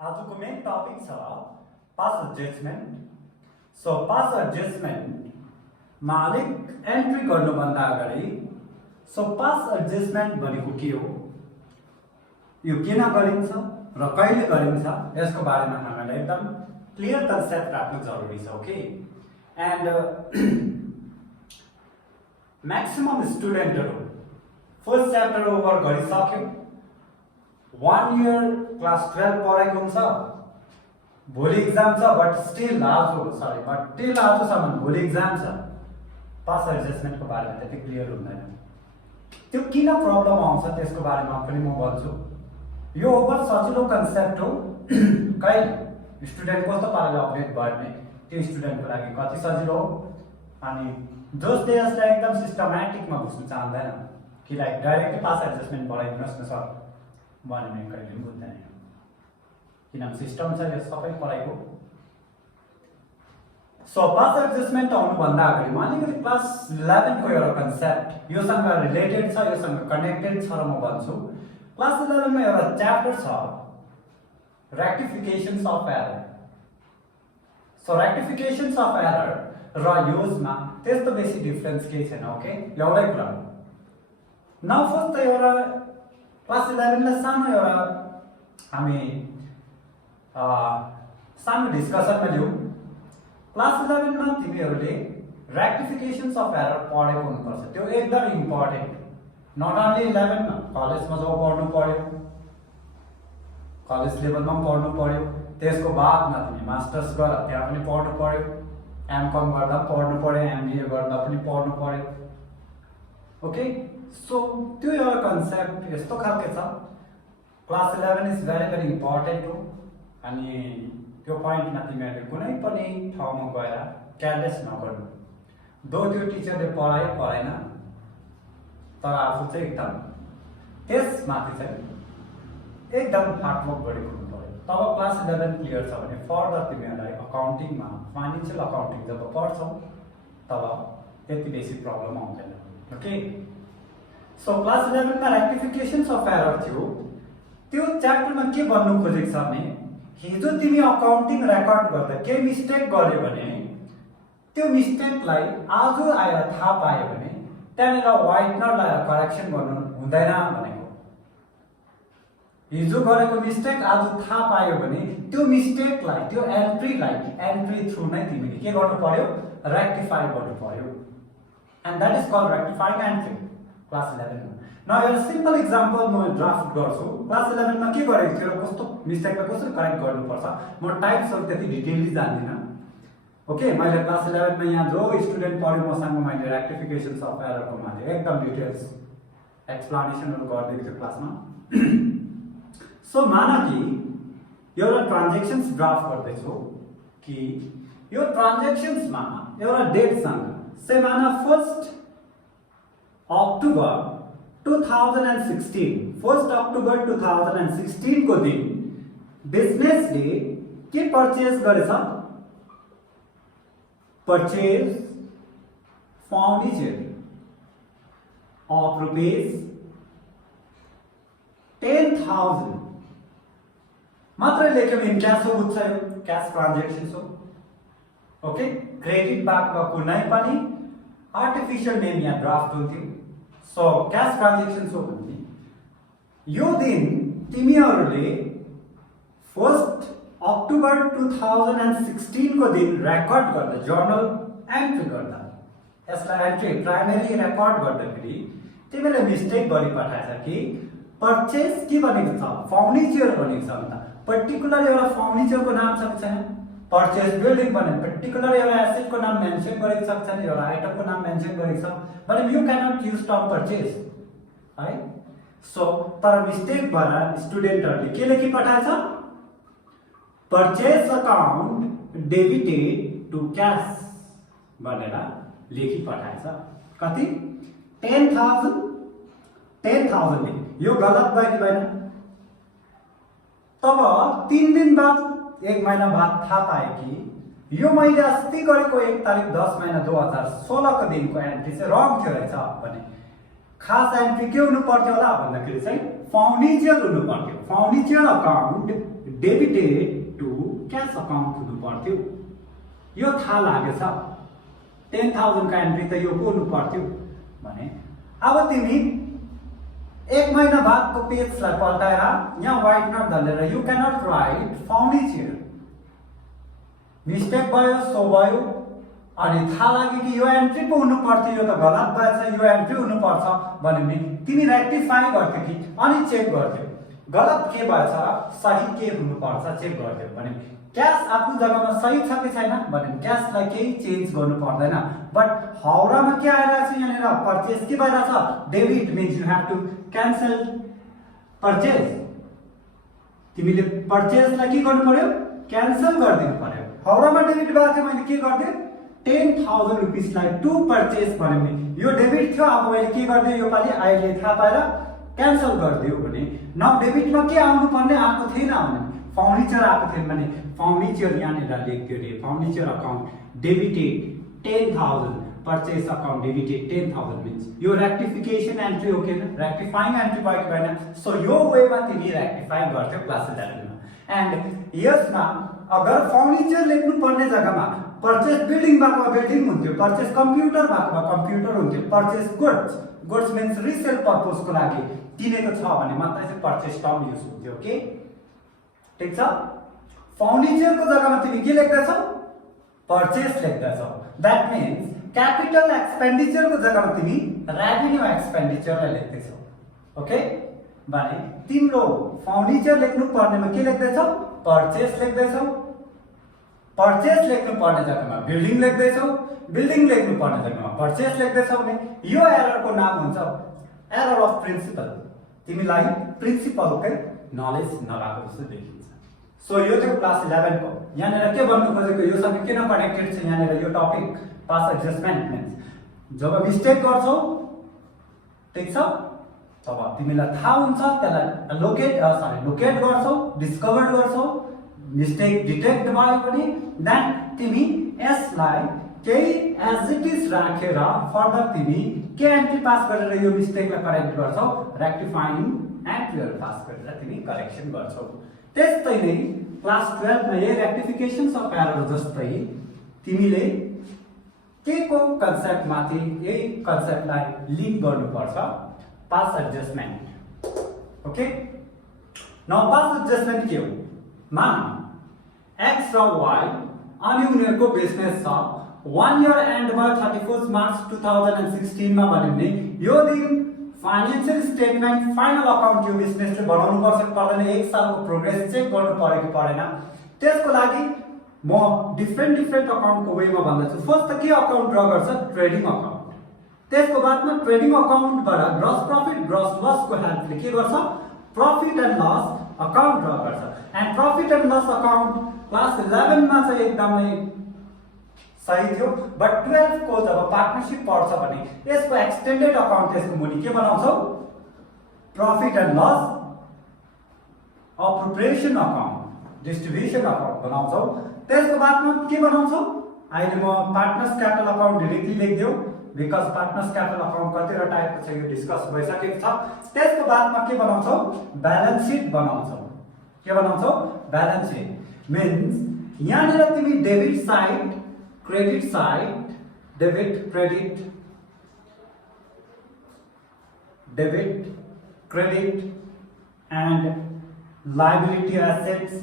आजको main topic छ pass adjustment. So pass एडजस्टमेन्टमा अलिक एन्ट्री गर्नुभन्दा अगाडि पास एडजस्टमेन्ट भनेको के हो, यो किन गरिन्छ र कहिले गरिन्छ, यसको बारेमा हामीलाई एकदम क्लियर कन्सेप्ट राख्नु जरुरी छ। ओके, एन्ड म्याक्सिमम स्टुडेन्टहरु फर्स्ट च्याप्टर ओभर गरिसक्यो, 1 इयर क्लास 12 पढाएको हुन्छ, भोलि एक्जाम छ, बट टिल आजसम्म भोलि एक्जाम छ, पास एडजस्टमेन्टको बारेमा त्यति क्लियर हुँदैन। त्यो किन प्रब्लम आउँछ त्यसको बारेमा पनि म भन्छु। यो ओभर सजिलो कन्सेप्ट हो, कहिले स्टुडेन्ट कस्तो पाराले अपडेट गर्ने त्यो स्टुडेन्टको लागि कति सजिलो हो, अनि जसले यसलाई एकदम सिस्टमेटिकमा बुझ्नु चाहँदैन कि लाइक डाइरेक्टली पास एडजस्टमेन्ट पढाइदिनुहोस् न सर भने कहिले पनि बुझ्दैन, किनभने सिस्टम छ यो सबै पढाइको। सो पास एडजस्टमेन्ट आउनुभन्दा अगाडि म अलिकति क्लास 11 को एउटा कन्सेप्ट योसँग रिलेटेड छ, योसँग कनेक्टेड छ र म भन्छु। क्लास 11 मा एउटा च्याप्टर छ rectifications of error. So rectifications of error र युजमा त्यस्तो बेसी डिफरेन्स केही छैन। ओके, एउटै कुरा हो। नाउ फर्स्ट त एउटा क्लास 11 लाई सानो एउटा हामी सानो डिस्कसनमा लियौँ। क्लास 11 मा तिमीहरूले रेक्टिफिकेशन्स अफ एरर पढेको हुनुपर्छ, त्यो एकदम इम्पोर्टेन्ट। नट ओन्ली 11 मा, कलेजमा जब पढ्नु पर्यो, कलेज लेभलमा पनि पढ्नु पर्यो, त्यसको बादमा तिमी मास्टर्स गर त्यहाँ पनि पढ्नु पर्यो, एमकम गर्दा पनि पढ्नु पर्यो, एमबिए गर्दा पनि पढ्नु पर्यो। ओके, सो त्यो एउटा कन्सेप्ट यस्तो खालको छ। Class 11 is very very important हो, अनि त्यो पोइन्टमा तिमीहरूले कुनै पनि ठाउँमा गएर केयरलेस नगर्नु। दो त्यो टिचरले पढायो पढाएन, तर आफू चाहिँ एकदम त्यसमाथि चाहिँ एकदम हार्डवर्क गरेको हुनु पर्यो। तब क्लास 11 क्लियर छ भने फर्दर तिमीहरूलाई अकाउन्टिङमा फाइनेन्सियल अकाउन्टिङ जब पढ्छौ तब त्यति बेसी प्रब्लम आउँदैन। ओके, सो क्लास 11 मा रेक्टिफिकेशन्स अफ एरर थियो। त्यो च्याप्टरमा के भन्नु खोजेको छ भने हिजो तिमी अकाउन्टिङ रेकर्ड गर्दा केही मिस्टेक गर्यो भने त्यो मिस्टेकलाई आज आएर थाहा पायो भने त्यहाँनिर व्हाइटनर लगाएर करेक्सन गर्नु हुँदैन भनेको। हिजो गरेको मिस्टेक आज थाहा पायो भने त्यो मिस्टेकलाई त्यो एन्ट्री थ्रु नै तिमीले के गर्नु पर्यो, रेक्टिफाई गर्नु पर्यो, and that is called rectifying entry class 11 मा। न एउटा सिम्पल इक्जाम्पल म ड्राफ्ट गर्छु। क्लास 11 मा के गरेको थियो र कस्तो मिस्टेकलाई कसरी करेक्ट गर्नुपर्छ म टाइप्सहरु त्यति डिटेलली जान्दिनँ। ओके, मैले क्लास 11 मा यहाँ जो स्टुडेन्ट पढ्यो मसँग मैले रेक्टिफिकेशन्स अफ एररको माथि एकदम डिटेल्स एक्सप्लेनेसनहरु गरिदिएको थियो क्लासमा। सो माना कि एउटा ट्रान्ज्याक्सन्स ड्राफ्ट गर्दैछु कि यो ट्रान्ज्याक्सन्समा एउटा डेटसँग से माना 1 अक्टोबर 2016 को दिन बिजनेसले के परचेज गरेछ, परचेज फर्निचर of rupees 10,000 मात्र लेख्यो इन क्याश हो, बुझ्छ, यो क्याश ट्रान्ज्याक्सन्स हो। ओके, क्रेडिट ब्याकमा कुनै पनि आर्टिफिशियल नेम या ड्राफ्ट हुन्थ्यो। सो क्याश ट्रान्ज्याक्सन्स हो भने यो दिन तिमीहरूले 1 अक्टोबर 2016 को दिन रेकर्ड गर्दा जर्नल एन्ट्री गर्दा यसलाई एन्ट्री प्राइमरी रेकर्ड गर्दाखेरि तिमीले मिस्टेक गरि पठाएछ कि परचेज के भनेको छ, फर्निचर भनेको छ भन्दा पर्टिकुलर एउटा फर्निचरको नाम छ कि छैन, परचेज बिल्डिङ भने पर्टिकुलर एउटा एसेटको नाम मेन्सन गरेको छ कि छैन, एउटा आइटमको नाम मेन्सन गरेको छ भने you can not use term purchase है। सो तर मिस्टेक भएर स्टुडेन्टहरूले के लेखि पठाएछ, purchase account debited to cash भनेर लेखि पठाएछ। कति, 10,000 ले यो गलत भयो कि भएन। तब 3 दिन बाद 1 महिना बाद थाहा पाए कि यो मैले अस्ति गरेको 1 तारिक 10 महिना 2016 को दिनको एन्ट्री चाहिँ रङ थियो रहेछ भने खास एन्ट्री के हुनु पर्थ्यो होला भन्दाखेरि चाहिँ फाइनेन्शियल हुनु पर्थ्यो, financial account debited to cash account हुनु पर्थ्यो। यो थाहा लागेछ 10,000 का एन्ट्री त यो हुनु पर्थ्यो भने अब तिमी एक महीना बादको पेजलाई पल्टाएर यहाँ व्हाइट नट दलेर you cannot write financial, mistake भयो सो भयो अनि थाहा लाग्यो कि यो एन्ट्री पो हुनु पर्थ्यो, यो त गलत भएछ, यो एन्ट्री हुनु पर्छ भने तिमी रेक्टिफाई गर्थ्यौ कि अनि चेक गर्थ्यौ गलत के भएछ सही के हुनु पर्छ चेक गर्थ्यौ भने क्यास आफ्नो जग्गामा सही छ कि छैन भने क्यासलाई केही चेन्ज गर्नु पर्दैन। बट हाउडामा के आइरहेछ यहाँनिर पर्चेस के भइरहेछ debit means you have to cancel purchase, तिमीले पर्चेसलाई के गर्नु पर्यो क्यान्सल गरिदिनु पर्यो। हाउडामा डेबिट भएको थियो मैले के गर्दिए 10,000 रुपिसलाई टु पर्चेस भने यो डेबिट थियो, अब मैले के गर्दिए यो पालि अहिले थाहा पाएर क्यान्सल गरिदियो भने न डेबिटमा के आउनु पर्ने आएको थिएन भने फर्निचर आएको थियो भने फर्निचर यहाँनिर लेख्थ्यो रे furniture account debited 10,000 purchase account debited 10,000 means यो रेक्टिफिकेसन एन्ट्री हो कि रेक्टिफाइङ एन्ट्री भयो कि भएन। सो यो वेमा तिमी रेक्टिफाई गर्थ्यौ क्लास 11 मा। एन्ड यसमा अगर फर्निचर लेख्नु पर्ने जग्गामा पर्चेस बिल्डिङ भएको बिल्डिङ हुन्थ्यो, पर्चेस कम्प्युटर भएको कम्प्युटर हुन्थ्यो, पर्चेस गुड्स मिन्स रिसेल पर्पजको लागि किनेको छ भने मात्रै चाहिँ पर्चेस टर्म युज हुन्थ्यो। ओके ठीक छ। फर्निचरको जग्गामा तिमी के लेख्दैछौ पर्चेस लेख्दैछौ, द्याट मिन्स क्यापिटल एक्सपेन्डिचरको जग्गामा तिमी रेभिन्यू एक्सपेन्डिचरलाई लेख्दैछौ। ओके भने तिम्रो फर्निचर लेख्नु पर्नेमा के लेख्दैछौ पर्चेस लेख्दैछौ, पर्चेस लेख्नु पर्ने जग्गामा बिल्डिङ लेख्दैछौ, बिल्डिङ लेख्नु पर्ने जग्गामा पर्चेस लेख्दैछौ भने यो एररको नाम हुन्छ एरर अफ प्रिन्सिपल। तिमीलाई प्रिन्सिपलकै नलेज नभएको जस्तो देखिन्छ। सो यो चाहिँ क्लास 11 को यहाँनिर के भन्नु खोजेको योसँग किन कनेक्टेड छ यहाँनिर यो टपिक पास एडजस्टमेन्ट मिन्स जब मिस्टेक गर्छौ ठीक छ तब तिमीलाई थाहा हुन्छ त्यसलाई लोकेट गर्छौ, डिस्कभर गर्छौ, मिस्टेक डिटेक्ट भयो भने देन तिमी यसलाई केही एज इट इज राखेर फर्दर तिमी के एन्ट्री पास गरेर यो मिस्टेकलाई करेक्ट गर्छौ, रेक्टिफाइङ एन्ट्रीहरु पास गरेर तिमी करेक्सन गर्छौ। त्यस्तै नै क्लास 12 मा यही रेक्टिफिकेशन्स अफ एरर जस्तै तिमीले के को कन्सेप्ट माथि यही कन्सेप्टलाई लिंक गर्नुपर्छ pass adjustment. Okay now pass adjustment के हो मान x र y अनि उनीहरुको बिजनेस छ 1 इयर एन्ड भयो 31 मार्च 2016 मा भने यो दिन फाइनान्शियल स्टेटमेन्ट फाइनल अकाउन्ट यो बिजनेसले बनाउनु पर्छ कि पर्दैन, एक सालको प्रोग्रेस चेक गर्नु पर्यो कि परेन। त्यसको लागि म डिफरेन्ट अकाउन्टको वेमा भन्दैछु। फर्स्ट त के अकाउन्ट ड्रा गर्छ ट्रेडिङ अकाउन्ट, त्यसको बादमा ट्रेडिङ अकाउन्टबाट ग्रस प्रॉफिट ग्रस लस को हेल्पले के गर्छ profit and loss account draw गर्छ। And profit and loss account class 11 मा चाहिँ एकदमै सही थियो, बट 12 को जब पार्टनरशिप पढ्छ भने यसको एक्सटेन्डेड अकाउन्ट त्यसको मुनि के बनाउँछौ profit and loss appropriation account distribution account बनाउँछौ। त्यसको बादमा के बनाउँछौ अहिले म पार्टनर्स क्यापिटल अकाउन्ट डिरेक्टली लेख्दियौ बिकज पार्टनर्स क्यापिटल अकाउन्ट कतिवटा टाइपको छ यो डिस्कस भइसकेको छ। त्यसको बादमा के बनाउँछौ ब्यालेन्स सिट बनाउँछौ। के बनाउँछौ ब्यालेन्स सिट मिन्स यहाँनिर तिमी debit side credit side debit credit and liability assets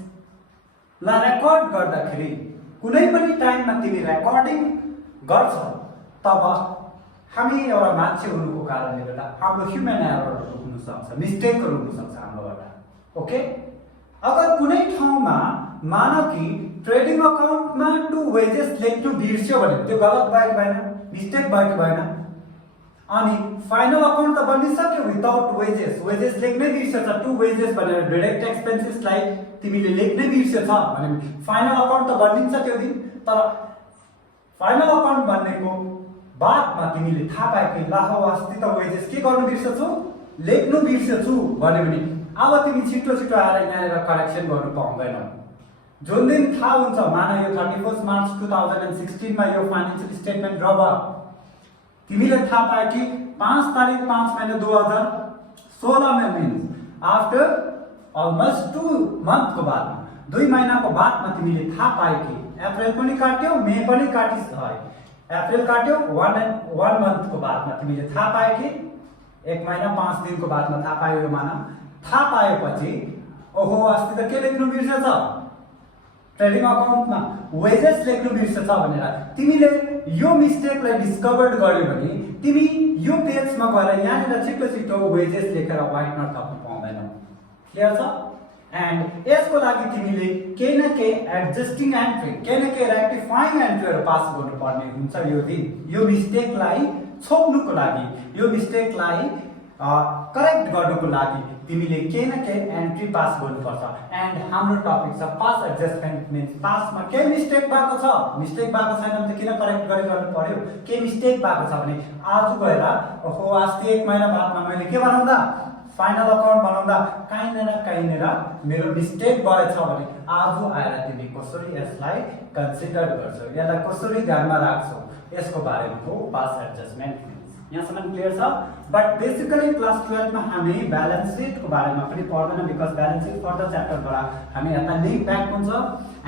ला रेकर्ड गर्दाखेरि कुनै पनि टाइममा तिमी रेकर्डिङ गर्छौ तब हामी एउटा मान्छे हुनुको कारणले गर्दा हाम्रो ह्युमन एररहरु हुन सक्छ, मिस्टेकहरु हुन सक्छ हाम्रोबाट। ओके अगर कुनै ठाउँमा मानौ कि ट्रेडिङ अकाउन्टमा टु वेजेस लेख्नु बिर्स्यो भने त्यो गलत भयो कि भएन, मिस्टेक भयो कि भएन। अनि फाइनल अकाउन्ट त बनिसक्यो विदाउट वेजेस लेख्नै बिर्सेछ टु वेजेस भनेर डाइरेक्ट एक्सपेन्सेसलाई तिमीले लेख्नै बिर्सेछ भने फाइनल अकाउन्ट त बनिन्छ त्यो दिन। तर फाइनल अकाउन्ट बन्नेको बादमा तिमीले थाहा पायो कि ला हो अस्ति त वेजेस के गर्नु बिर्सेछु लेख्नु बिर्सेछु भने अब तिमी छिटो आएर यहाँनिर करेक्सन गर्नु पाउँदैनौ। जुन दिन थाहा हुन्छ माना यो 31 मार्च 2016 मा यो फाइनान्शियल स्टेटमेन्ट ड्रा भयो तिमीले थाहा पायो कि 5 तारिक 5 महिना 2016 मा मिन्स आफ्टर अलमोस्ट 2 मन्थको बादमा 2 महिनाको बादमा तिमीले थाहा पायो कि अप्रिल पनि काट्यो मे पनि काटिस् है। अप्रिल काट्यो 1 मन्थको बादमा तिमीले थाहा पायो कि 1 महिना 5 दिनको बादमा थाहा पायो। यो मानव थाहा पाएपछि ओहो अस्ति त के लेख्नु बिर्सेछ ट्रेडिङ अकाउन्टमा वेजेस लेख्नु बिर्सेछ भनेर तिमीले यो मिस्टेकलाई डिस्कभर गर्यो भने तिमी यो पेजमा गएर यहाँनिर छिटो छिटो वेजेस लेखेर व्हाइट नट थप्न पाउँदैनौ। क्लियर छ? एन्ड यसको लागि तिमीले केही न केही एडजस्टिङ एन्ट्री केही न केही रेक्टिफाइङ एन्ट्रीहरू पास गर्नुपर्ने हुन्छ। यो दिन यो मिस्टेकलाई छोप्नुको लागि यो मिस्टेकलाई करेक्ट गर्नुको लागि तिमीले केही न केही एन्ट्री पास गर्नुपर्छ। एन्ड हाम्रो टपिक छ पास एडजस्टमेन्ट मिन्स पासमा केही मिस्टेक भएको छ, मिस्टेक भएको छैन भने त किन करेक्ट गरिरहनु पर्यो। केही मिस्टेक भएको छ भने आज गएर ओहो अस्ति 1 महिना बादमा मैले के बनाउँदा फाइनल अकाउन्ट बनाउँदा कहीँनिर मेरो मिस्टेक भएछ भने आज आएर तिमी कसरी यसलाई कन्सिडर गर्छौ, यसलाई कसरी ध्यानमा राख्छौ, यसको बारेमा हो पास एडजस्टमेन्ट मिन्स। यहाँसम्म क्लियर छ? बट बेसिकली क्लास 12 मा हामी ब्यालेन्स सिटको बारेमा पनि पढ्दैन बिकज ब्यालेन्स सिट फर्दर च्याप्टरबाट हामी यता लिङ्क ब्याक हुन्छ।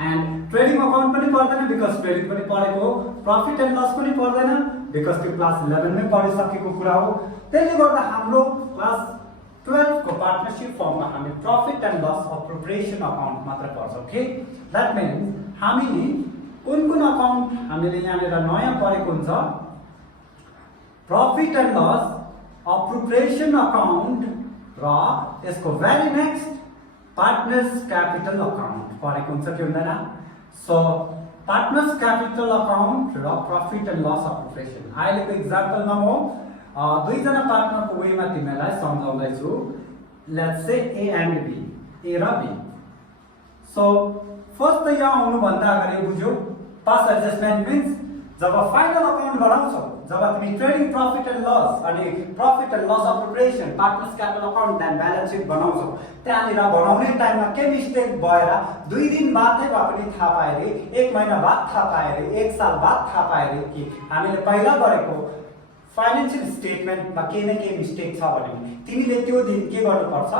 एन्ड ट्रेडिङ अकाउन्ट पनि पढ्दैन बिकज ट्रेडिङ पनि पढेको हो, प्रफिट एन्ड लस पनि पढ्दैन बिकज त्यो क्लास 11 मै पढिसकेको कुरा हो। त्यसले गर्दा हाम्रो क्लास 12 को पार्टनरशिप फर्ममा हामी profit and loss appropriation account मात्र पढ्छौँ। ओके, द्याट मिन्स हामी कुन अकाउन्ट हामीले यहाँनिर नयाँ पढेको हुन्छ profit and loss appropriation account र यसको very next partners capital account पढेको हुन्छ कि हुँदैन। सो पार्टनर्स क्यापिटल अकाउन्ट र प्रफिट एन्ड लस अप्रोप्रिएसन अहिलेको इक्जाम्पलमा म 2 जना पार्टनरको वेमा तिमीलाई सम्झाउँदैछु। Let's say A and B, A र बी। सो फर्स्ट त यहाँ आउनुभन्दा अगाडि बुझ्यौ पास एडजस्टमेन्ट मिन्स जब फाइनल अकाउन्ट बनाउँछौ, जब तिमी ट्रेडिङ प्रफिट एन्ड लस अनि profit and loss अप्रोप्रिएसन partners capital account and balance sheet बनाउँछौ, त्यहाँनिर बनाउने टाइममा के मिस्टेक भएर 2 दिन बादमै भए पनि थाहा पाए रे, 1 महिना बाद थाहा पाए रे, 1 साल बाद थाहा पाए रे कि हामीले पहिला गरेको फाइनेन्शियल स्टेटमेन्टमा केही न केही मिस्टेक छ भने तिमीले त्यो दिन के गर्नुपर्छ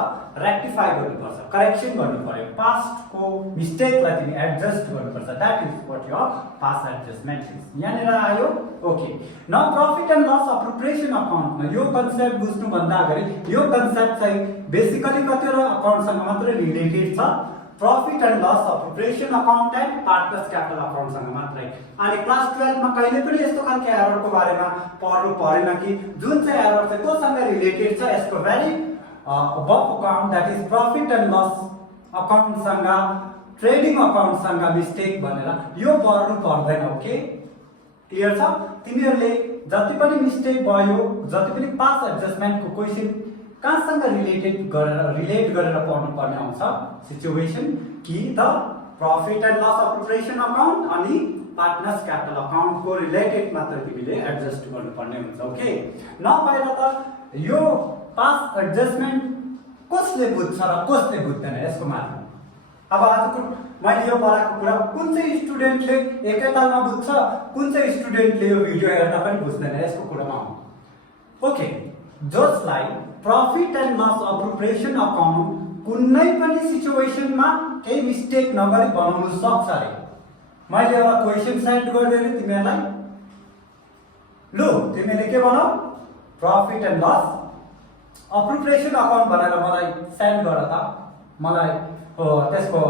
रेक्टिफाई गर्नुपर्छ, करेक्सन गर्नु पर्यो, पास्टको मिस्टेकलाई तिमी एडजस्ट गर्नुपर्छ। That is what your past adjustment is. यहाँनिर आयो okay. Now profit and loss appropriation अकाउन्टमा यो कन्सेप्ट बुझ्नु भन्दा अगाडि यो कन्सेप्ट चाहिँ बेसिकली कतिवटा अकाउन्टसँग मात्रै रिलेटेड छ, profit and loss appropriation account and partners capital अकाउन्टसँग मात्रै। अनि क्लास 12 मा कहिले पनि यस्तो खालको एररको बारेमा पढ्नु परेन कि जुन चाहिँ एरर चाहिँ कोसँग रिलेटेड छ यसको very above account that is profit and loss अकाउन्टसँग ट्रेडिङ अकाउन्टसँग मिस्टेक भनेर यो पढ्नु पर्दैन। ओके, क्लियर छ? तिमीहरूले जति पनि मिस्टेक भयो, जति पनि पास एडजस्टमेन्टको क्वेशन कहाँसँग रिलेट गरेर पढ्नु पर्ने आउँछ सिचुएसन कि the profit and loss appropriation account अनि पार्टनर्स क्यापिटल अकाउन्टको रिलेटेड मात्र तिमीले एडजस्ट गर्नुपर्ने हुन्छ। ओके, नभएर त यो पास एडजस्टमेन्ट कसले बुझ्छ र कसले बुझ्दैन यसको मात्र। अब आजको मैले यो पढाएको कुरा कुन चाहिँ स्टुडेन्टले एकैतालमा बुझ्छ, कुन चाहिँ स्टुडेन्टले यो भिडियो हेर्दा पनि बुझ्दैन यसको कुरामा आउँ। ओके, जसलाई profit and loss appropriation account कुनै पनि सिचुएसनमा केही मिस्टेक नगरी बनाउन सक्छ अरे। मैले एउटा क्वेशन सेन्ड गरिदिएँ तिमीहरूलाई, लु तिमीले के बनाऊ profit and loss appropriation account भनेर मलाई सेन्ड गर त, मलाई त्यसको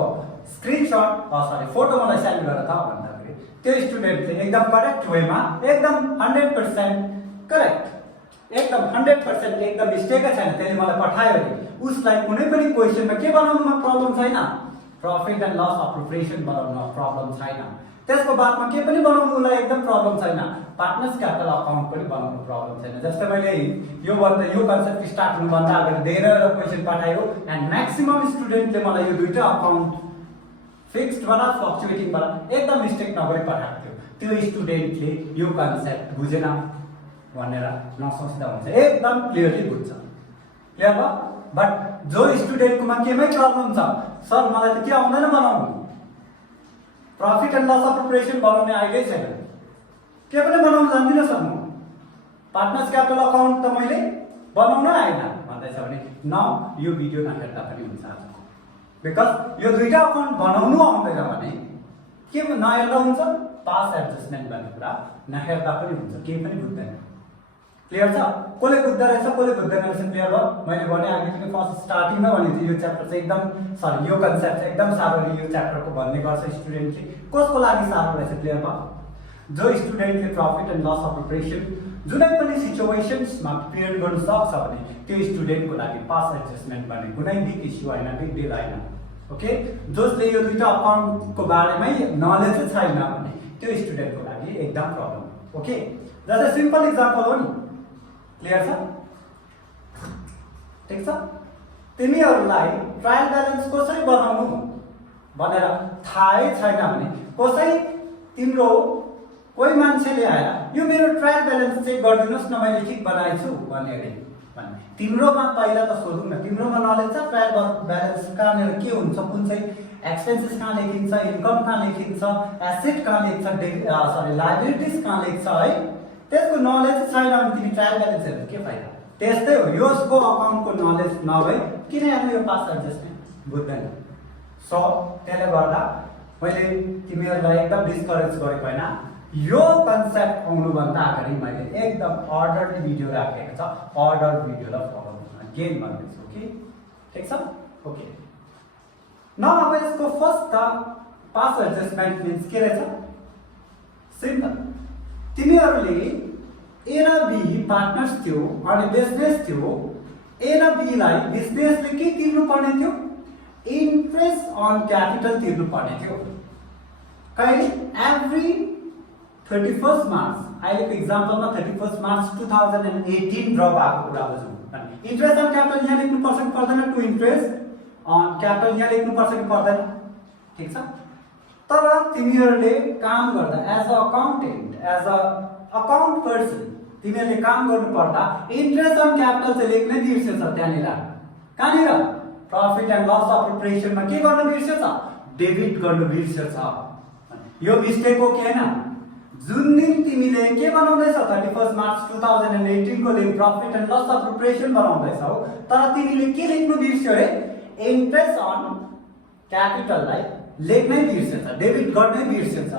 स्क्रिनशट सरी फोटो मलाई सेन्ड गर त भन्दाखेरि त्यो स्टुडेन्टले एकदम करेक्ट वेमा एकदम 100% करेक्ट एकदम 100% एकदम मिस्टेकै छैन त्यसले मलाई पठायो भने उसलाई कुनै पनि क्वेशनमा के बनाउनुमा प्रब्लम छैन, प्रफिट एन्ड लस अप्रोप्रिएसन बनाउनुमा प्रब्लम छैन, त्यसको बादमा के पनि बनाउनु उसलाई एकदम प्रब्लम छैन, पार्टनर्स क्यापिटल अकाउन्ट पनि बनाउनु प्रब्लम छैन। जस्तै मैले यो कन्सेप्ट स्टार्ट हुनुभन्दा अगाडि धेरैवटा क्वेशन पठायो एन्ड म्याक्सिमम स्टुडेन्टले मलाई यो दुईटा अकाउन्ट फिक्स्डबाट फ्लक्चुएटिङबाट एकदम मिस्टेक नगरी पठाएको थियो। त्यो स्टुडेन्टले यो कन्सेप्ट बुझेन भनेर नसोच्दा हुन्छ, एकदम क्लियरली बुझ्छ। क्लियर भयो? बट जो स्टुडेन्टकोमा केमै प्रब्लम छ, सर मलाई त के आउँदैन बनाउनु, प्रफिट एन्ड लस अप्रोप्रिएसन बनाउने आइडिया छैन, के पनि बनाउन जान्दिनँ सर म, पार्टनर्स क्यापिटल अकाउन्ट त मैले बनाउन आएन भन्दैछ भने न यो भिडियो नहेर्दा पनि हुन्छ आजको, बिकज यो दुईटा अकाउन्ट बनाउनु आउँदैन भने के नहेर्दा हुन्छ, पास एडजस्टमेन्ट भन्ने कुरा नहेर्दा पनि हुन्छ, केही पनि बुझ्दैन। क्लियर छ? कसले बुझ्दो रहेछ कसले बुझ्दैन रहेछ क्लियर भयो? मैले भने अहिले पनि फर्स्ट स्टार्टिङमा भनेको थिएँ यो च्याप्टर चाहिँ एकदम सरी यो कन्सेप्ट चाहिँ एकदम साह्रो यो च्याप्टरको भन्ने गर्छ स्टुडेन्टले कसको लागि साह्रो रहेछ क्लियर भयो? जो स्टुडेन्टले profit and loss appropriation जुनै पनि सिचुएसन्समा प्रिपेयर गर्न सक्छ भने त्यो स्टुडेन्टको लागि पास एडजस्टमेन्ट भन्ने कुनै बिग इस्यु होइन, बिग डिल होइन। ओके, जसले यो दुईटा अकाउन्टको बारेमै नलेज छैन भने त्यो स्टुडेन्टको लागि एकदम प्रब्लम। ओके, जस्तै सिम्पल इक्जाम्पल हो नि, क्लियर छ? ठिक छ? तिमीहरूलाई ट्रायल ब्यालेन्स कसरी बनाउनु भनेर थाहै छैन भने कसै तिम्रो कोही मान्छेले आएर यो मेरो ट्रायल ब्यालेन्स चेक गरिदिनुहोस् न मैले ठिक बनाएछु भने तिम्रोमा पहिला त सोधौँ न, तिम्रोमा नलेज छ ट्रायल ब्यालेन्स कहाँनिर के हुन्छ, कुन चाहिँ एक्सपेन्सेस कहाँ लेखिन्छ, इन्कम कहाँ लेखिन्छ, एसेट कहाँ लेख्छ, लाइबिलिटिज कहाँ लेख्छ है, त्यसको नलेज छैन भने तिमी ट्रायल ब्यालेन्स हेर्नु के फाइदा? त्यस्तै हो, यसको अकाउन्टको नलेज नभए किन हेर्नु यो पास एडजस्टमेन्ट बुझ्दैन। सो त्यसले गर्दा मैले तिमीहरूलाई एकदम डिस्करेज गरेको होइन, यो कन्सेप्ट आउनुभन्दा अगाडि मैले एकदम अर्डरली भिडियो राखेको छ, अर्डर भिडियोलाई फलो गर्न गेम भन्दैछु। ओके, ठिक छ? ओके, न अब यसको फर्स्ट त पास एडजस्टमेन्ट मिन्स के रहेछ? सिम्पल, तिमीहरूले ए र बी पार्टनर्स थियो अनि बिजनेस थियो, ए र बी लाई बिजनेसले के तिर्नु पर्ने थियो? इन्ट्रेस्ट अन क्यापिटल तिर्नु पर्ने थियो। कहिले? एभ्री 31 मार्च, अहिलेको इक्जाम्पलमा 31 मार्च 2018 ड्र भएको कुरा बुझौँ। इन्ट्रेस्ट अन क्यापिटल यहाँ लेख्नु पर्छ कि पर्दैन? टु इन्ट्रेस्ट अन क्यापिटल यहाँ लेख्नु पर्छ कि पर्दैन? ठिक छ? तर तिमीहरूले काम गर्दा as a accountant, as a account person तिमीहरूले काम गर्नु पर्दा इन्ट्रेस्ट अन क्यापिटल चाहिँ लेख्नै बिर्सेछ। त्यहाँनिर कहाँनिर प्रफिट एन्ड लस अफ प्रिपरेसनमा के गर्नु बिर्सेछ? डेबिट गर्नु बिर्सेछ। यो मिस्टेक हो कि होइन? जुन दिन तिमीले के बनाउँदैछ 31 मार्च 2018 को दिन profit and loss appropriation बनाउँदैछौ, तर तिमीले के लेख्नु बिर्स्यौ रे? इन्ट्रेस्ट अन क्यापिटललाई लेख्नै बिर्सेछ, डेबिट गर्नै बिर्सेछ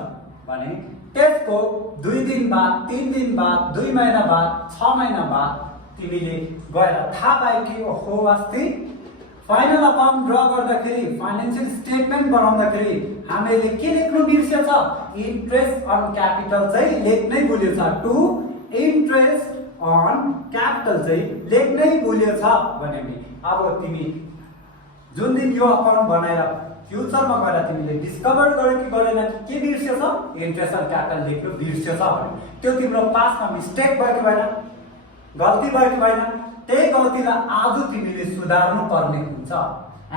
भने त्यसको 2 दिन बाद, 3 दिन बाद, 2 महिना बाद, 6 महिना बाद तिमीले गएर थाहा पायो कि ओहो अस्ति फाइनल अकाउन्ट ड्र गर्दाखेरि, फाइनान्शियल स्टेटमेन्ट बनाउँदाखेरि हामीले के लेख्नु बिर्सेछ? इन्ट्रेस्ट अन क्यापिटल चाहिँ लेख्नै भुलेछ। टु इन्ट्रेस्ट अन क्यापिटल चाहिँ लेख्नै भुलेछ भने अब तिमी जुन दिन यो अकाउन्ट बनाएर फ्युचरमा गएर तिमीले डिस्कभर गर्यो कि गरेन के बिर्सेछ? इन्ट्रेस्ट अन क्यापिटल लेख्नु बिर्सेछ भने त्यो तिम्रो पासमा मिस्टेक भयो कि भएन? गल्ती भयो कि भएन? त्यही गल्तीलाई आज तिमीले सुधार्नु पर्ने हुन्छ।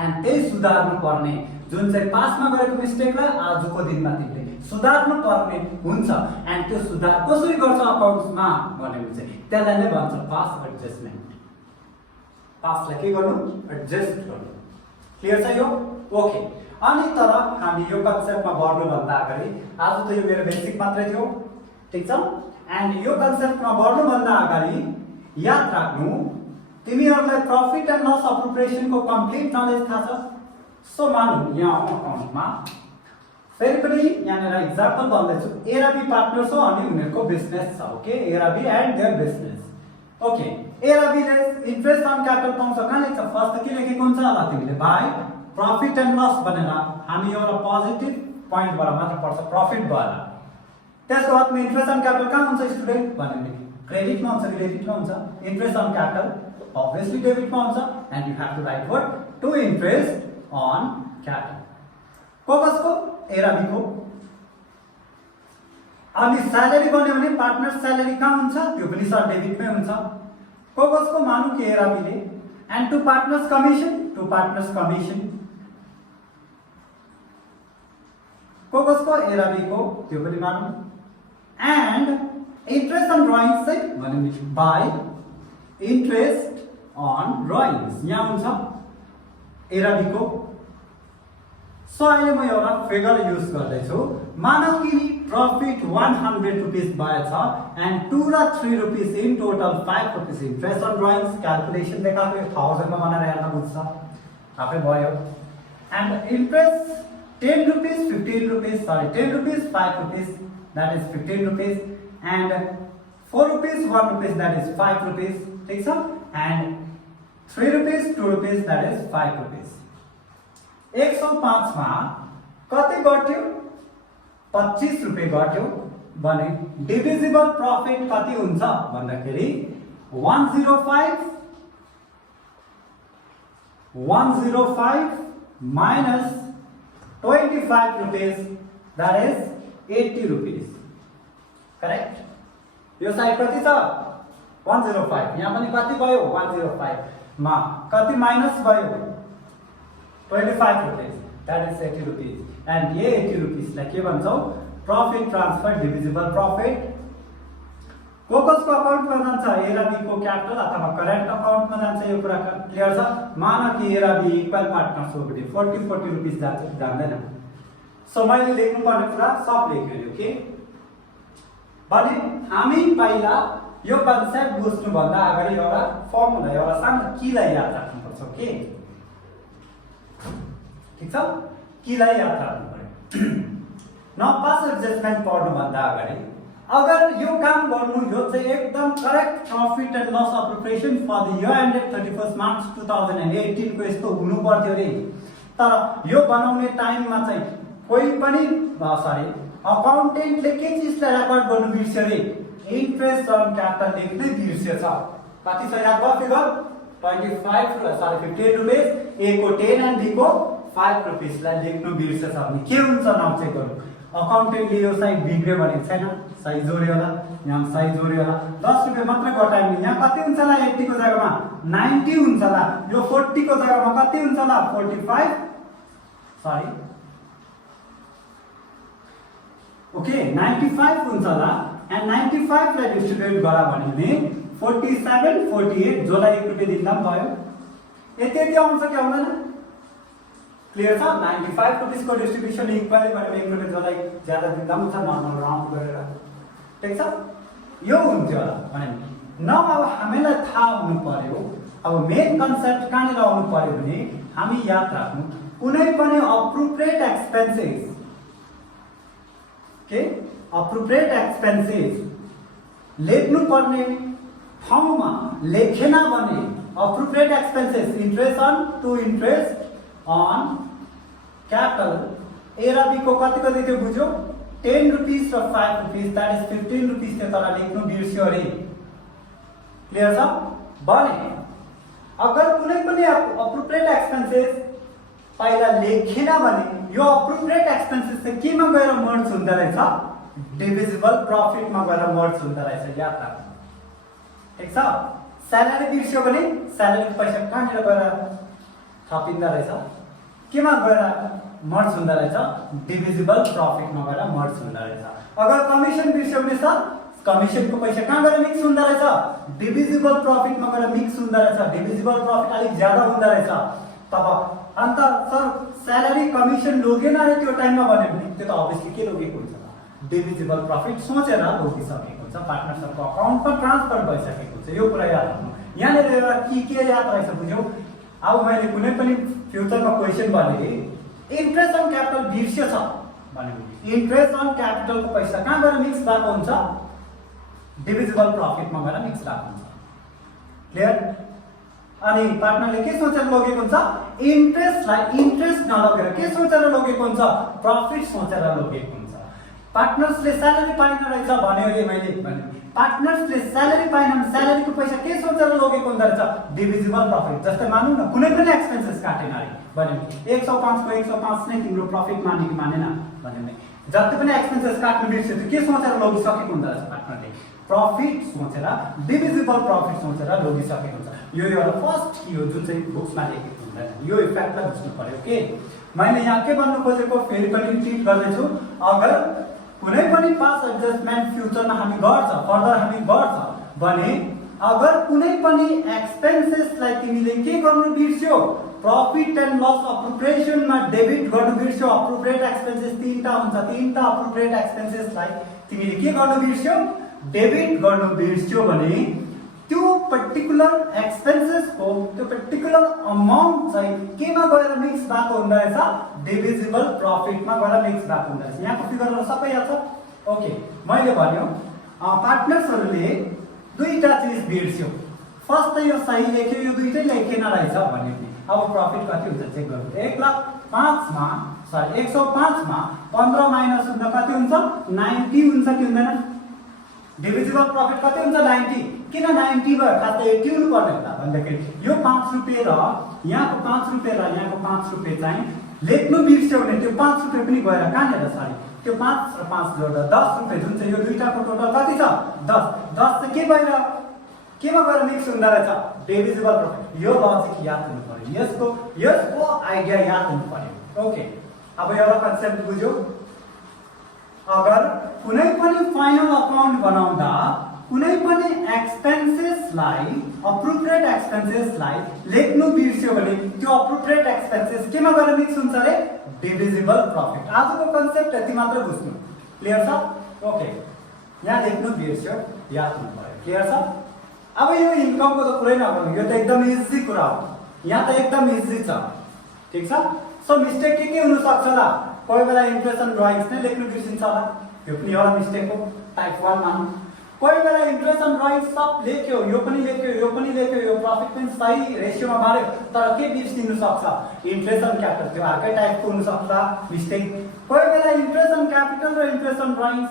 एन्ड त्यही सुधार्नु पर्ने जुन चाहिँ पासमा गरेको मिस्टेकलाई आजको दिनमा तिमीले सुधार्नु पर्ने हुन्छ। एन्ड त्यो सुधार कसरी गर्छ अकाउन्ट्समा भनेपछि त्यसलाई नै भन्छ पास एडजस्टमेन्ट। पासलाई के गर्नु? एडजस्ट गर्नु। क्लियर छ यो? ओके, अनि तर हामी यो कन्सेप्टमा बढ्नुभन्दा अगाडि आज त यो मेरो बेसिक मात्रै थियो, ठिक छ? एन्ड यो कन्सेप्टमा बढ्नुभन्दा अगाडि याद राख्नु तिमीहरूलाई प्रफिट एन्ड लस अफ प्रिपरेसनको कम्प्लिट नलेज थाहा छ। सो मानौँ यहाँ अकाउन्टमा फेरि पनि यहाँनिर इक्जाम्पल भन्दैछु, ए र बी पार्टनर्स हो अनि उनीहरूको बिजनेस छ। ओके, ए र B and their business. Okay, A र बीले इन्ट्रेस्ट अन क्यापिटल पाउँछ, कहाँ लेख्छ? फर्स्ट के लेखेको हुन्छ होला तिमीले? बाई प्रफिट एन्ड लस भनेर हामी एउटा पोजिटिभ पोइन्टबाट मात्र पढ्छ, प्रफिट भएर। त्यसको बादमा इन्ट्रेस्ट अन क्यापिटल कहाँ हुन्छ स्टुडेन्ट भने? क्रेडिटमा हुन्छ कि डेबिटमा हुन्छ? इन्ट्रेस्ट अन क्यापिटल obviously डेबिटमा हुन्छ। And you have to write what? To interest on capital. कसको? ए र बी को। अनि स्यालेरी बन्यो भने पार्टनर स्यालेरी कहाँ हुन्छ? त्यो पनि सर डेबिटमै हुन्छ। कसको? मानौँ कि ए र बीले। And two partners commission, two partners commission कसको? ए र बी को, त्यो पनि मानौँ। एन्ड इन्ट्रेस्ट अन ड्रइङ्स चाहिँ भने बाई इन्ट्रेस्ट अन ड्रइङ्स यहाँ हुन्छ ए र बी को। सो अहिले म एउटा फिगर युज गर्दैछु। मानौ कि प्रॉफिट 100 रुपीस भएछ एन्ड 2 र 3 rupees in total 5 rupees interest on drawings calculation देखाएको 1000 मा बनाएर हेर्न बुझ्छ आफै भयो। And interest 10 rupees 15 rupees 10 rupees 5 rupees that is 15 rupees and 4 rupees 1 rupees that is 5 rupees, ठीक छ, and 3 rupees 2 rupees that is 5 rupees। 105 मा कति घट्यो 25 रुपैयाँ घट्यो भने डिभिजिबल प्रॉफिट कति हुन्छ भन्दाखेरि 105 minus 25 rupees that is 80 rupees, correct. यो साइड कति छ 105, यहाँ पनि कति भयो 105 मा कति माइनस भयो 25 rupees that is 80 rupees and ये 80 रुपीस लाई के भन्छौ प्रॉफिट ट्रान्सफर डिभिजिबल प्रॉफिट। कसको अकाउन्टमा जान्छ ए र बी को क्यापिटल अथवा करेन्ट अकाउन्टमा जान्छ, यो कुरा क्लियर छ। मान कि ए र बी इक्वल पार्टनर्स हो भने 40 रुपीस जान्छ जान्दैन। सो मैले लेख्नु पर्ने कुरा सब लेख्यो के भने हामी पहिला यो कन्सेप्ट बुझ्नु भन्दा अगाडि एउटा फर्मुला एउटा सानो कीलाई याद राख्नुपर्छ के, ठीक छ, कीलाई याद राख्नु पर्यो। न पास एडजस्टमेन्ट पढ्नु भन्दा अगाडि अगर यो काम गर्नु यो चाहिँ एकदम correct profit and loss appropriation for the year ended 31 March 2018 को यस्तो हुनु पर्थ्यो रे। तर यो बनाउने टाइममा चाहिँ कोही पनि अकाउन्टेन्टले के चीजलाई रेकर्ड गर्नु बिर्स्यो रे, इन्ट्रेस्ट अन क्यापिटल लेख्नै बिर्सेछ। कति छ याद भयो फिगर 15 रुपीस, ए को 10 एन्ड बी को 5 रुपीस लाई लेख्नु बिर्सेछ भने के हुन्छ नाउ चेक गरौँ। अकाउन्टेन्टले यो साइड बिग्रियो भने छैन, सही जोड्यो होला, यहाँ सही जोड्यो होला, 10 रुपैयाँ मात्रै घटायो भने यहाँ कति हुन्छ होला 80 को जग्गामा 90 हुन्छ होला, यो 40 को जग्गामा कति हुन्छ होला 45 ओके 95 हुन्छ होला एन्ड 95 लाई डिस्ट्रिब्युट गरा भने 47 48 जसलाई 1 रुपैयाँ दिँदा पनि भयो। यति आउँछ कि आउँदैन क्लियर छ। 95 रुपीस को डिस्ट्रिब्युसन इक्वली भने 1 रुपैयाँ जसलाई ज्यादा दिँदा पनि हुन्छ नर्मल राउन्ड गरेर, ठीक छ। यो हुन्थ्यो होला भने न अब हामीलाई थाहा हुनु पर्यो अब मेन कन्सेप्ट कहाँनिर आउनु पर्यो भने हामी याद राख्नु कुनै पनि अप्रोप्रिएट एक्सपेन्सेस के अप्रोप्रिएट एक्सपेन्सेस लेख्नु पर्ने ठाउँमा लेखेन भने appropriate expenses interest on capital A र बी को कति थियो बुझ्यो 10 रुपीस र 5 रुपीस दैट इज 15 रुपीस थियो तर लेख्नु बिर्स्यो रे, क्लियर छ। भने अगर कुनै पनि अप्रोप्रिएट एक्सपेन्सेस पहिला लेखेन भने यो अप्रोप्रिएट एक्सपेन्सेस चाहिँ केमा गएर मर्ज हुँदै रहेछ डिभिजिबल प्रॉफिट मा गएर मर्ज हुँदै रहेछ, याद राख्नु, ठीक छ। स्यालेरी बिर्स्यो भने स्यालेरीको पैसा कहाँनिर गएर थपिँदै रहेछ, केमा गएर मर्ज हुँदा रहेछ डिभिजिबल प्रॉफिट मा गएर मर्ज हुँदा रहेछ। अगर कमिसन बिर्स्यो भने सर कमिसन को पैसा कहाँ गएर मिक्स हुँदा रहेछ डिभिजिबल प्रॉफिट मा गएर मिक्स हुँदा रहेछ, डिभिजिबल प्रॉफिट अलिक ज्यादा हुँदा रहेछ। तब अन्त सर स्यालेरी कमिसन लोगेन रे त्यो टाइममा भने त्यो त अभियसली के लोगेको हुन्छ डिभिजिबल प्रॉफिट सोचेर लोगिसकेको हुन्छ, पार्टनरशिपको अकाउन्टमा ट्रान्सफर भइसकेको हुन्छ। यो कुरा याद राख्नु। यहाँनिर एउटा के याद रहेछ बुझ्यौ। अब मैले कुनै पनि फ्युचरमा क्वेशन भने इन्ट्रेस्ट अन क्यापिटल बिर्स्यो छ भने इन्ट्रेस्ट अन क्यापिटल को पैसा कहाँ गएर मिक्स भएको हुन्छ डिभिजिबल प्रॉफिट मा गएर मिक्स भएको हुन्छ, क्लियर। अनि पार्टनरले के सोचेर लगेको हुन्छ इन्ट्रेस्टलाई इन्ट्रेस्ट नलगेर के सोचेर लगेको हुन्छ प्रॉफिट सोचेर लगेको हुन्छ। पार्टनर्सले स्यालेरी पाइन रहेछ भन्यो मैले भने पार्टनर्सले स्यालेरी पाइन भने स्यालेरीको पैसा के सोचेर लगेको हुँदो रहेछ डिभिजिबल प्रॉफिट। जस्तै मानौँ न कुनै पनि एक्सपेन्सेस काटेन अरे भन्यो 105 को 105 नै तिम्रो प्रॉफिट माने कि मानेन भन्यो जति पनि एक्सपेन्सेस काट्नु बिर्स्यो त्यो के सोचेर लगिसकेको हुँदो रहेछ पार्टनरले प्रॉफिट सोचेर डिभिजिबल प्रॉफिट सोचेर लगिसकेको हुन्छ। यो एउटा फर्स्ट की हो जुन चाहिँ बुक्समा लेखेको हुँदैन, यो इफेक्टलाई बुझ्नु पर्यो के। मैले यहाँ के भन्नु खोजेको फेरि पनि रिपिट गर्दैछु, अगर कुनै पनि पास एडजस्टमेन्ट फ्युचरमा हामी गर्छ फर्दर हामी गर्छ भने अगर कुनै पनि एक्सपेन्सेसलाई तिमीले के गर्नु बिर्स्यौ, प्रॉफिट एन्ड लस अप्रोप्रिएसनमा डेबिट गर्नु बिर्स्यौ। अप्रोप्रिएट एक्सपेन्सेस तीनटा हुन्छ, तीनटा अप्रोप्रिएट एक्सपेन्सेसलाई तिमीले के गर्नु बिर्स्यौ, डेबिट गर्नु बिर्स्यौ भने त्यो पर्टिकुलर एक्सपेन्सेसको त्यो पर्टिकुलर अमाउन्ट चाहिँ केमा गएर मिक्स भएको हुँदो रहेछ, डिभिजिबल प्रॉफिटमा गएर मिक्स भएको हुँदो रहेछ। यहाँको फिगरहरु सबै याद छ? ओके, मैले भन्यो पार्टनर्सहरुले दुईटा चीज बिर्स्यो। फर्स्ट त यो सही लेख्यो, यो दुईटै लेखेन रहेछ भन्यो कि अब प्रॉफिट कति हुन्छ चेक गर्नु। 1,05 मा सरी 105 मा 15 माइनस हुँदा कति हुन्छ, 90 हुन्छ कि हुँदैन? डिभिजिबल प्रॉफिट कति हुन्छ, 90। किन 90 भयो, खास त 80 हुनु पर्ने होला भन्दाखेरि यो 5 रुपैयाँ र यहाँको 5 रुपैयाँ र यहाँको 5 रुपैयाँ चाहिँ लेख्नु बिर्स्यो भने त्यो 5 रुपैयाँ पनि गएर कहाँनेर सरी त्यो 5 र 5 जोड्दा 10 रुपैयाँ जुन चाहिँ यो दुईटाको टोटल कति छ, 10। 10 चाहिँ के भएर केमा गएर मिक्स हुँदो रहेछ, डिभिजिबल प्रॉफिट। यो लजिक याद हुनु पर्यो, यसको आइडिया याद हुनु पर्यो। ओके, अब एउटा कन्सेप्ट बुझ्यो। अगर कुनै पनि फाइनल अकाउन्ट बनाउँदा कुनै पनि एक्सपेन्सेसलाई अप्रोप्रिएट एक्सपेन्सेसलाई लेख्नु बिर्स्यो भने त्यो अप्रोप्रिएट एक्सपेन्सेस केमा गएर मिक्स हुन्छ रे, डिभिजिबल प्रॉफिट। आजको कन्सेप्ट यति मात्र बुझ्नु, क्लियर छ? ओके, यहाँ लेख्नु बिर्स्यो, याद हुनु पर्यो, क्लियर छ? अब यो इन्कमको त कुरै नगर्नु, यो त एकदम इजी कुरा हो, यहाँ त एकदम इजी छ, ठीक छ? सो मिस्टेक के हुन सक्छ होला, कोही बेला इन्ट्रेस्ट एन्ड ड्रइङ्स नै लेख्नु बिर्सिन्छ होला, यो पनि एउटा मिस्टेक हो, टाइप 1 मान्नु। कोही बेला इन्ट्रेस्ट एन्ड ड्रइङ्स सब लेख्यो, यो पनि लेख्यो, यो पनि लेख्यो, यो प्रॉफिट पनि सही रेशियोमा बार्यो, तर के बिर्सिनु सक्छ, इन्ट्रेस्ट एन्ड क्यापिटल, त्यो अर्कै टाइपको हुन सक्छ मिस्टेक। कोही बेला इन्ट्रेस्ट एन्ड क्यापिटल र इन्ट्रेस्ट एन्ड ड्रइङ्स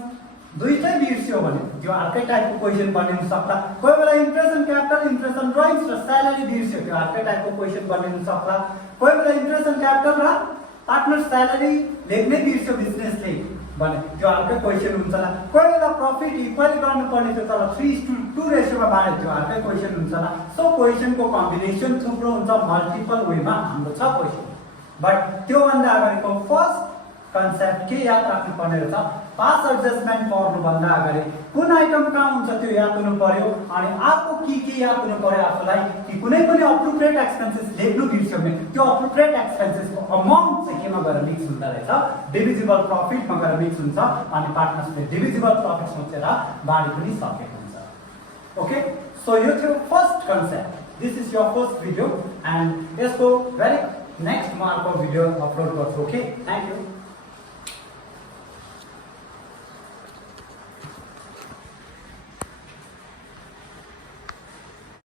दुईटै बिर्स्यो भने त्यो अर्कै टाइपको क्वेशन बनिन सक्छ। कोही बेला interest and capital, interest and drawings र स्यालेरी बिर्स्यो, त्यो अर्कै टाइपको क्वेशन बनिन सक्छ। कोही बेला इन्ट्रेस्ट एन्ड क्यापिटल र पार्टनर स्यालेरी लेख्नै बिर्स्यो बिजनेसले भने त्यो अर्कै क्वेशन हुन्छ। कोही बेला प्रॉफिट इक्वली गर्नुपर्ने थियो तर 3:2 रेशियोमा बाँड्यो, त्यो अर्कै क्वेशन हुन्छ। सो क्वेशनको कम्बिनेसन थुप्रो हुन्छ, मल्टिपल वेमा हाम्रो छ क्वेशन। बट त्यो भन्दा अगाडिको फर्स्ट कन्सेप्ट के याद राख्नु पर्ने रहेछ, पास एडजस्टमेन्ट गर्नु भन्दा अगाडि कुन आइटम कहाँ हुन्छ त्यो याद हुनु पर्यो। अनि अर्को के याद हुनु पर्यो आफूलाई कि कुनै पनि अप्रोप्रिएट एक्सपेन्सेस लेख्नु बिर्स्यो भने त्यो अप्रोप्रिएट एक्सपेन्सेसको अमाउन्ट चाहिँ केमा गएर मिक्स हुँदो रहेछ, डिभिजिबल प्रॉफिटमा गएर मिक्स हुन्छ। अनि पार्टनर्सले डिभिजिबल प्रॉफिट सोचेर बाँडी पनि सकेको हुन्छ। ओके, सो यो थियो first concept. This is your first video and यसको भेरी नेक्स्ट म अर्को भिडियो अपलोड गर्छु। Okay, thank you.